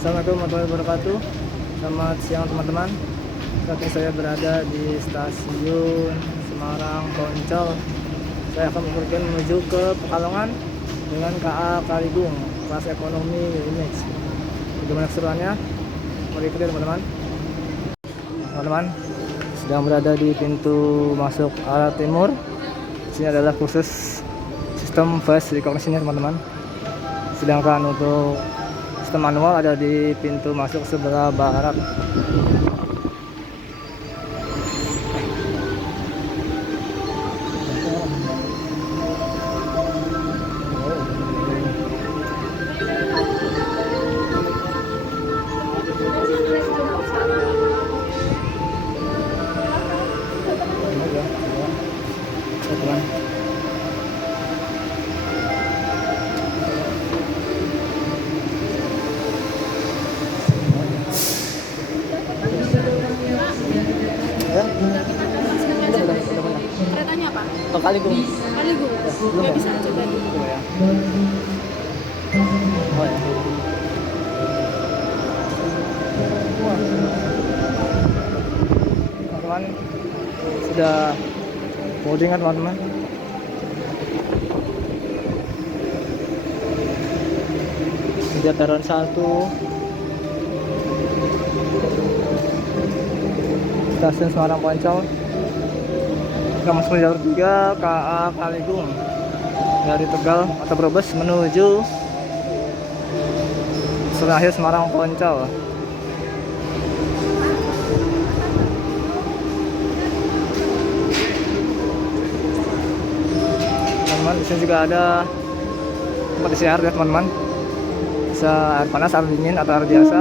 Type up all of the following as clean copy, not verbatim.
Assalamualaikum warahmatullahi wabarakatuh. Selamat siang teman-teman. Saat ini saya berada di stasiun Semarang Poncol. Saya akan bepergian menuju ke Pekalongan dengan KA Kaligung kelas ekonomi image. Bagaimana keseruannya? Mari ikuti teman-teman. Teman-teman sedang berada di pintu masuk arah timur. Sini adalah khusus sistem face recognition-nya teman-teman. Sedangkan untuk sistem manual ada di pintu masuk sebelah barat. Keretanya apa? Kaligung. Kaligung. Belum Nggak ya? bisa coba dulu. Oh ya. Oh ya. Wah. Teman-teman sudah boarding kan teman-teman? Sudah peron 1 stasiun Semarang Poncol. Kita masuk jalur 3 KA Kaligung dari Tegal atau Brebes menuju Senayan Semarang Poncol. Teman-teman di sini juga ada tempat isi air ya teman-teman. Bisa air panas, air dingin atau air biasa.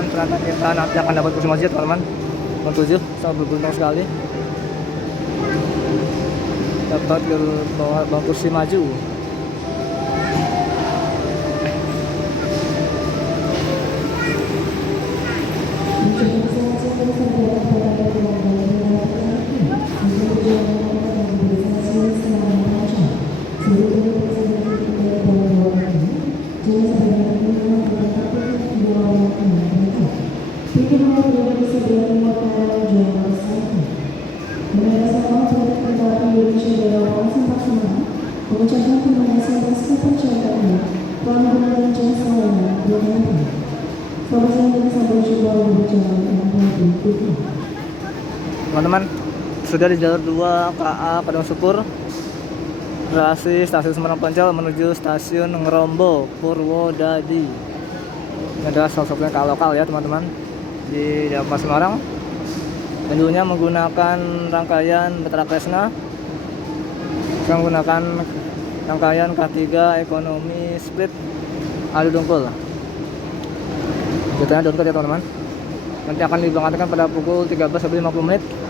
Ternyata kita nanti akan dapat kursi masjid teman-teman. 7 sangat beruntung sekali dapat bawa kursi maju. Mengucapkan terima kasih atas kepercayaannya telah menggunakan jasa layanan dengan baik. Selamat siang dan sampai jumpa di perjalanan yang berikutnya. Teman-teman sudah di jalur 2 KA Padang Syukur relasi stasiun Semarang Poncol menuju stasiun Ngerombo Purwodadi. Ini adalah salah satunya KA lokal ya teman-teman di daerah Semarang. Dulunya menggunakan rangkaian Betara Kresna, sekarang menggunakan rangkaian K3 ekonomi split adu dongkol. Jatuhnya dongkol ya teman-teman. Nanti akan diberangkatkan pada pukul 13.50.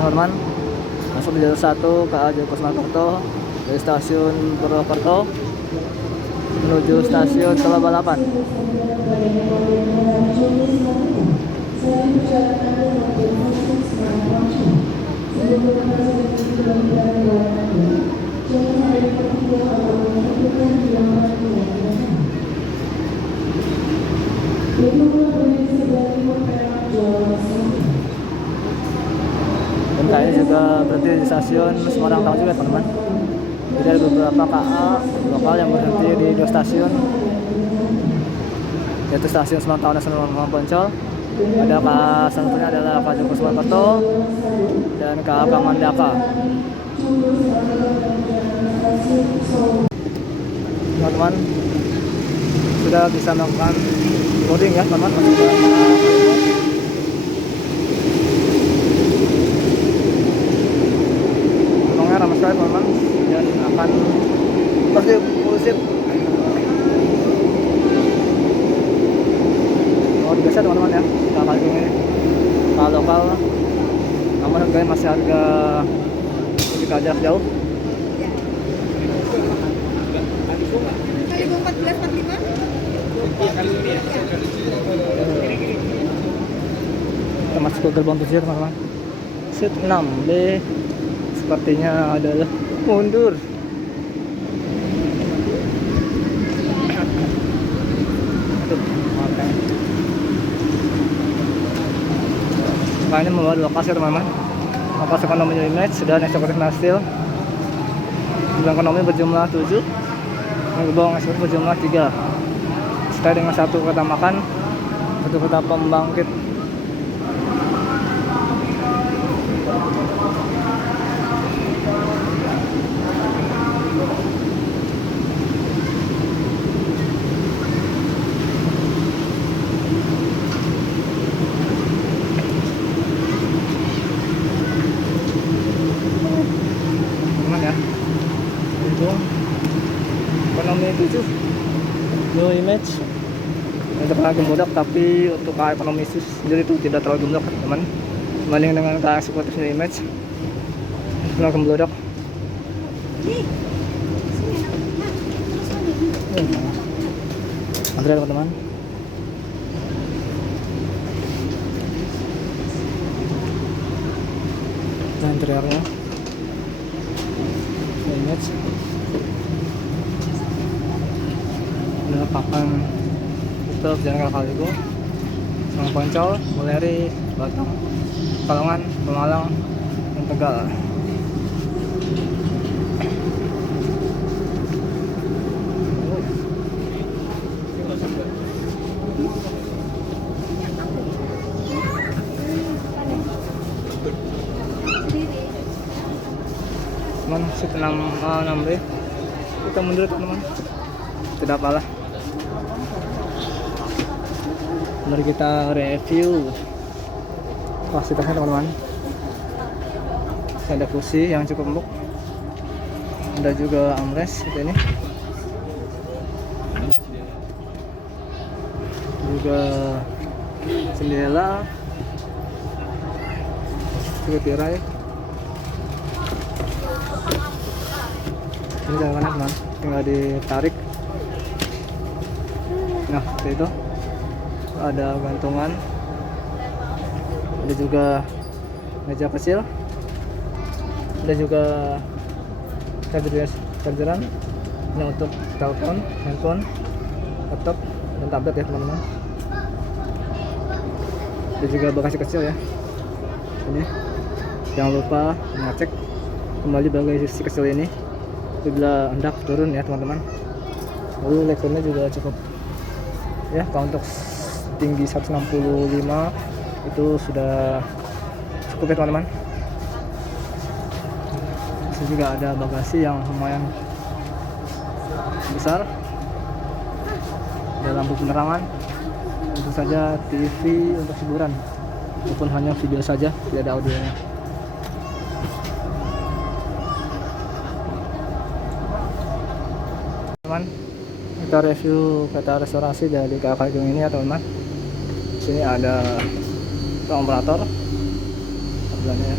teman-teman. Masuk di jalur 1 ke arah Jalur Purwokerto dari stasiun Purwokerto menuju stasiun Kelapa 8. Dan kayaknya juga berhenti di stasiun Semarang Town juga teman-teman. Jadi ada beberapa KA lokal yang berhenti di 2 stasiun, yaitu stasiun Semarang Town dan Semarang Poncol. Ada KA satunya adalah KA Jalur Purwokerto dan KA Kamandaka. Teman-teman sudah bisa melakukan boarding ya teman-teman. Gerbongnya ramai sekali teman-teman dan akan pasti pusip. Oh biasa teman-teman ya, kita kali ini kalau lokal, namun harganya masih harga lebih jarak jauh. 1445. Kita masuk ke gerbong 7 teman-teman. Seat 6B sepertinya adalah mundur. Nah, ini membawa 2 kelas ya teman-teman. Kelas ekonomi New Image dan eksekutif Nastil. Gerbong ekonomi berjumlah 7, gerbong eksekutif berjumlah 3. Sesuai dengan 1 kereta makan, 1 kereta pembangkit. Teman ya, itu ekonomi 7 New Image. Untuk KA Gemudak, tapi untuk KA ekonomi sendiri itu tidak terlalu gemudak teman, dibanding dengan KA eksekutif New Image. Nah, gemudak. Antri teman-teman. Nah, interiornya New Image. Ada papan tutup Jalan Kaligo, Semarang Poncol, Muleri, Batang, Pekalongan, Pemalang, dan Tegal. Teman, seat 6B kita mundur teman-teman, tidak apalah. Mari kita review fasilitasnya teman-teman. Ada kursi yang cukup empuk, ada juga armrest seperti ini, juga jendela, juga tirai. Ini jalannya teman, tinggal ditarik. Nah seperti itu. Ada gantungan, ada juga meja kecil, ada juga chargeran ini untuk telepon, handphone, laptop, dan tablet ya teman-teman. Ada juga bagasi kecil ya. Ini jangan lupa mengecek kembali bagasi kecil ini bila hendak turun ya teman-teman. Lalu legroomnya juga cukup ya, kalau untuk tinggi 165 itu sudah cukup ya teman-teman. Ini juga ada bagasi yang lumayan besar, ada lampu penerangan, tentu saja TV untuk hiburan maupun hanya video saja, tidak ada audionya. Teman, kita review kereta restorasi dari KA Kaligung ini ya teman-teman. Sini ada ruang operator sebelahnya ya.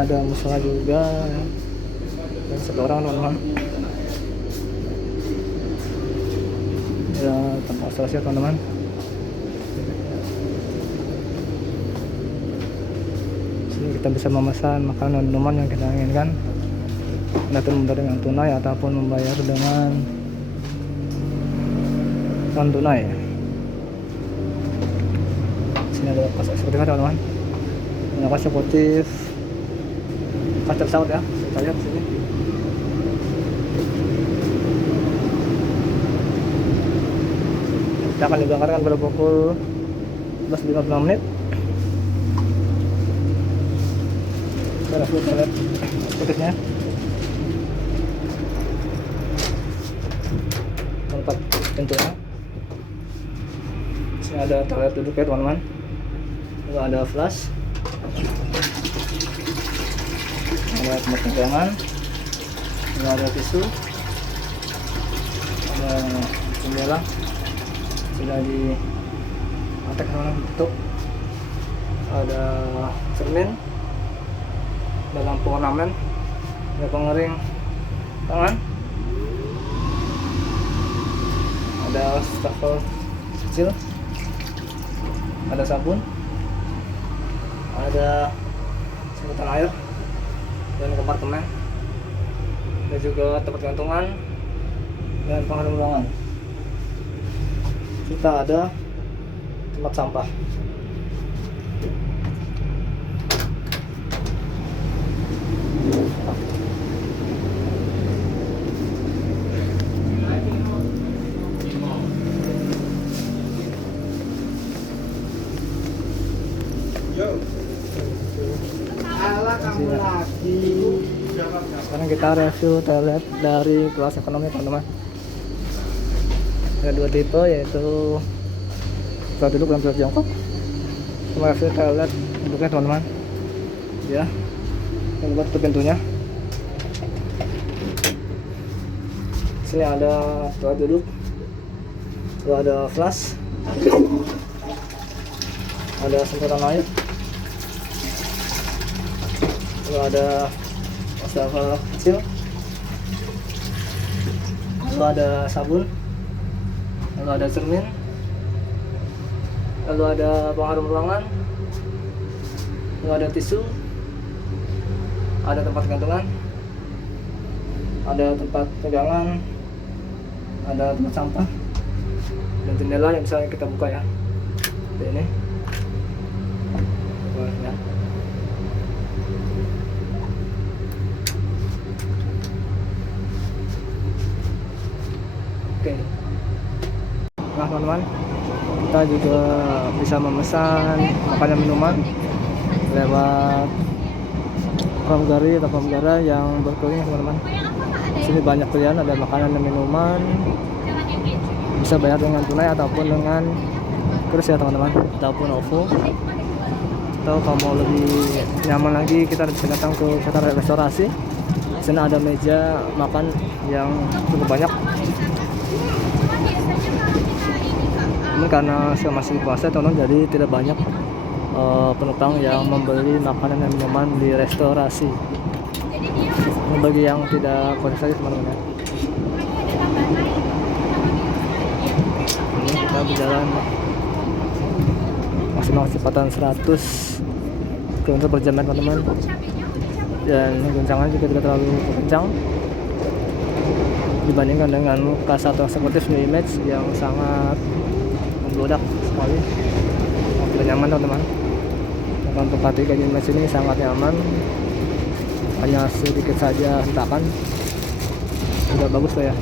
ada musola juga dan satu orang teman-teman. Ya tempat isolasi teman-teman. Sini kita bisa memesan makanan dan minuman yang kita inginkan. Anda membayar dengan tunai ataupun membayar dengan non tunai. Sini ada kaca eksekutif teman-teman. Ini kaca eksekutif, kaca pesawat ya. Kita lihat sini. Kita akan diberangkatkan pada pukul 11.55 menit. Kita lihat eksekutifnya. Tempat pintunya. Sini ada toilet duduk ya teman-teman. Lalu ada flash. Ada tempat pegangan. Lalu ada tisu. Ada jendela. Sudah di atek teman-teman, ditutup. Ada cermin. Ada lampu ornamen. Ada pengering tangan. Ada wastafel kecil, ada sabun, ada sedotan air dan kompartemen, ada juga tempat gantungan dan pengadaan ruangan. Kita ada tempat sampah. Sekarang kita review toilet dari kelas ekonomi teman-teman. Ada dua tipe, yaitu toilet duduk dan toilet jongkok. Kita review toilet duduknya teman-teman. Ya, kita buat tutup pintunya. Sini ada toilet duduk, lalu ada flash, ada semprotan air, lalu ada wastafel kecil, lalu ada sabun, lalu ada cermin, lalu ada pengharum ruangan, lalu ada tisu, ada tempat gantungan, ada tempat pegangan, ada tempat sampah, dan jendela yang bisa kita buka ya. Seperti ini. Ya. Oke. Nah teman-teman, kita juga bisa memesan makanan minuman lewat pramugari atau pramugara yang berkeliling teman-teman. Di sini banyak pilihan, ada makanan dan minuman. Bisa bayar dengan tunai ataupun dengan kris ya teman-teman, ataupun OVO. Atau kalau mau lebih nyaman lagi, kita bisa datang ke kota restorasi. Di sana ada meja makan yang cukup banyak. Namun karena saya masih puasa teman-teman, jadi tidak banyak penumpang yang membeli makanan dan minuman di restorasi. Ini bagi yang tidak puasa saja teman-teman ya. Ini kita berjalan maksimal kecepatan 100 km per jam teman-teman, dan goncangan juga tidak terlalu kencang dibandingkan dengan K1 eksekutif New Image yang sangat membludak sekali, tidak nyaman teman-teman. Untuk K3 New Image ini sangat nyaman, hanya sedikit saja hentakan sudah bagus lah ya.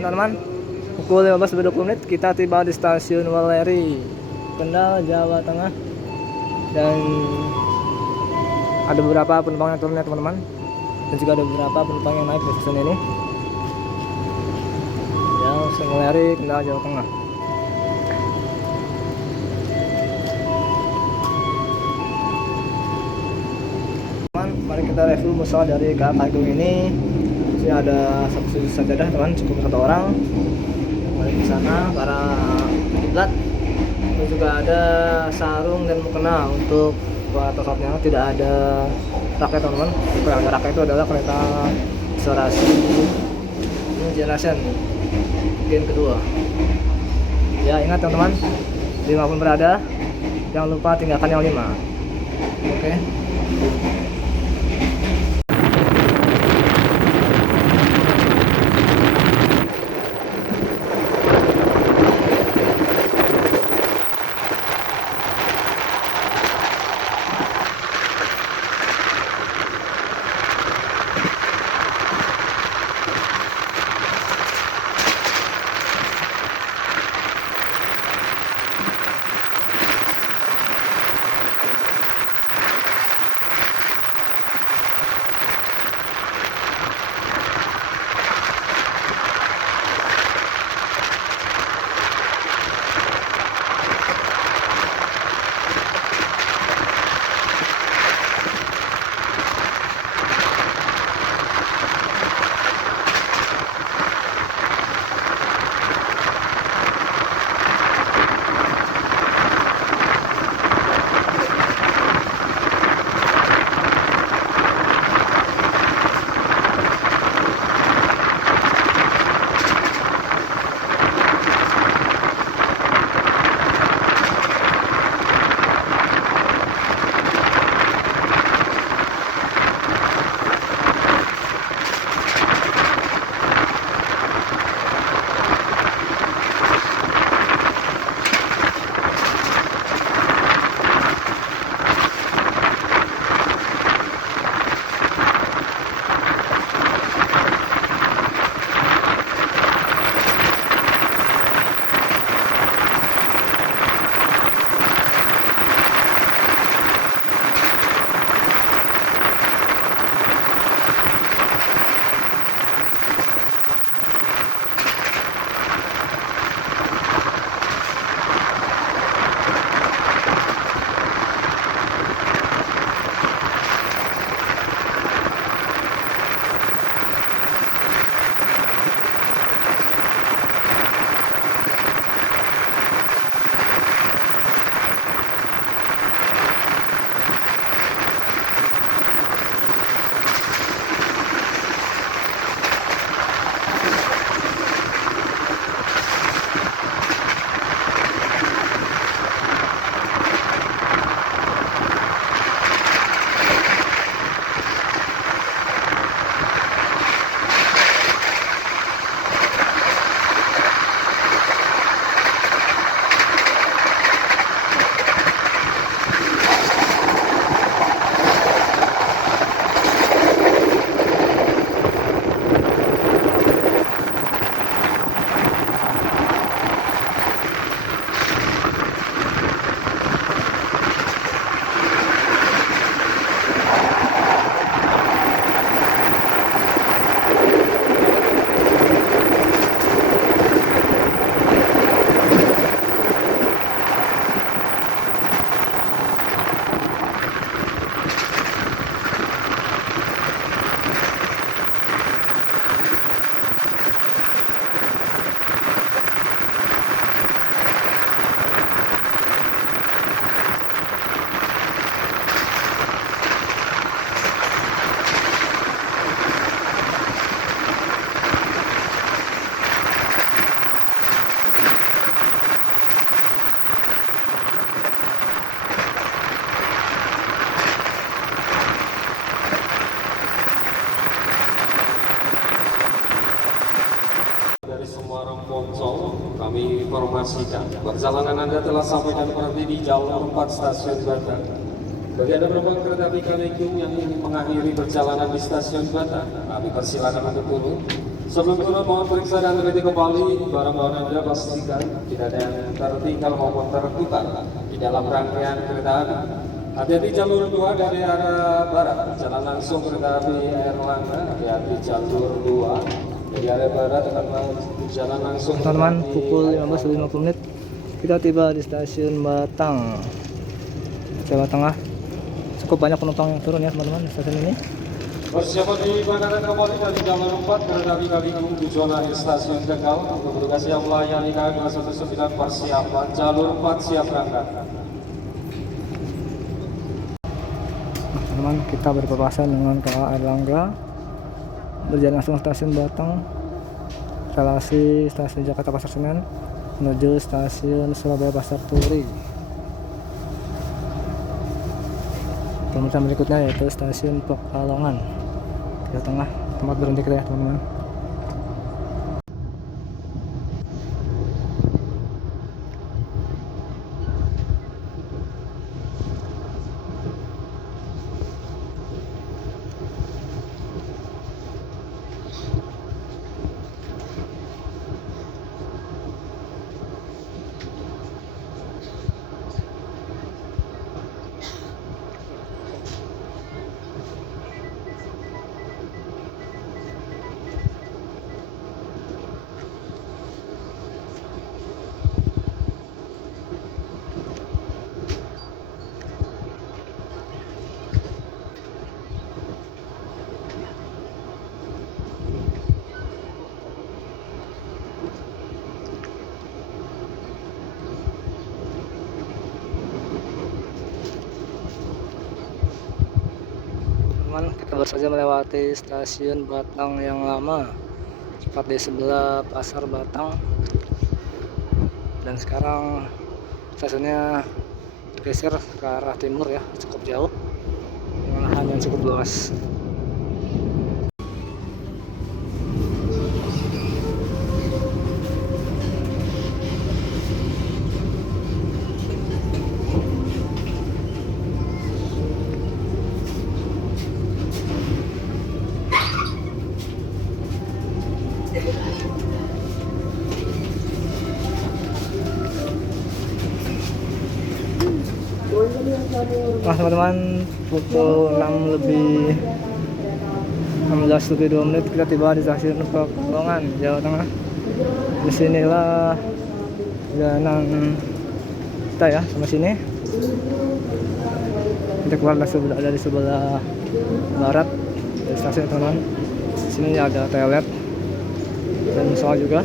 Teman-teman, pukul 15.20 menit kita tiba di stasiun Weleri, Kendal, Jawa Tengah, dan ada beberapa penumpang yang turun ya teman-teman, dan juga ada beberapa penumpang yang naik di stasiun ini. Ya, stasiun Weleri, Kendal, Jawa Tengah. Teman, mari kita review musola dari KA Agung ini. Ini ada satu sujud sajadah teman, cukup satu orang. Mari ke sana para kiblat. juga ada sarung dan mukena untuk buat pesawatnya. Tidak ada raket teman-teman. Tipe yang ada raket itu adalah kereta akselerasi New Generation gen kedua. Ya ingat teman-teman, dimanapun berada, jangan lupa tinggalkan yang 5. Oke. Kami informasikan perjalanan Anda telah sampai dan berhenti di jalur 4 stasiun Bata. Bagi Anda penumpang kereta api Kalekung yang ingin mengakhiri perjalanan di stasiun Bata, kami persilakan untuk turun. Sebelum turun, mohon periksa dan teliti kembali barang-barang Anda, pastikan tidak ada yang tertinggal maupun tertukar di dalam rangkaian kereta api. Hati-hati jalur 2 dari arah barat, jalan langsung kereta api Airlangga. Hati-hati jalur 2 dari arah barat akan jalan langsung. Teman-teman, pukul 15.50 kita tiba di stasiun Batang, Jawa Tengah. Cukup banyak penumpang yang turun ya teman-teman di stasiun ini. Persiapan digunakan kembali dari jalan 4 kereta api Kaligung tujuan akhir stasiun Tegal. Untuk petugas yang melayani KM219 persiapan jalur 4 siap berangkat. Teman-teman, kita berpapasan dengan KA Erlangga berjalan langsung stasiun Batang, relasi stasiun Jakarta Pasar Senen menuju stasiun Surabaya Pasar Turi. Kemudian berikutnya yaitu stasiun Pekalongan, Jawa Tengah, tempat berhenti kita ya teman-teman. Kita baru saja melewati stasiun Batang yang lama, tepat di sebelah pasar Batang, dan sekarang stasiunnya bergeser ke arah timur ya, cukup jauh dengan lahan yang cukup luas. Nah teman-teman, pukul 16:02 kita tiba di stasiun Pekalongan, Jawa Tengah. Disinilah perjalanan kita ya, sama sini. Kita keluar dari sebelah barat dari stasiun teman-teman. Sini ada toilet dan musola juga.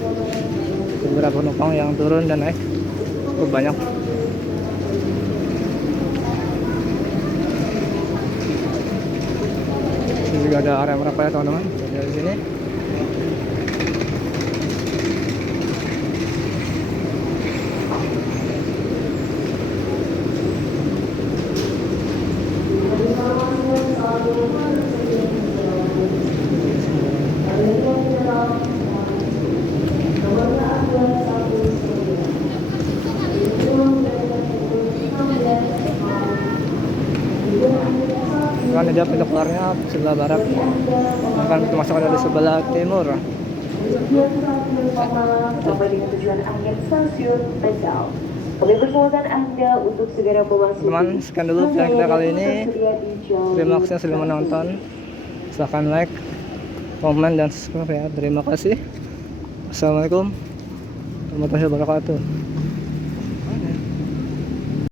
Beberapa penumpang yang turun dan naik cukup banyak. Juga ada area berapa ya teman-teman dari sini. Kan ada pintu keluarnya sebelah barat, akan pintu masuk ada di sebelah timur. Sampai dengan tujuan akhir stasiun Tegal. Kami persilakan Anda untuk segera memasuki. Teman, sekian dulu video kita kali ini. Terima kasih sudah menonton. Silahkan like, komen, dan subscribe ya. Terima kasih. Assalamualaikum warahmatullahi wabarakatuh.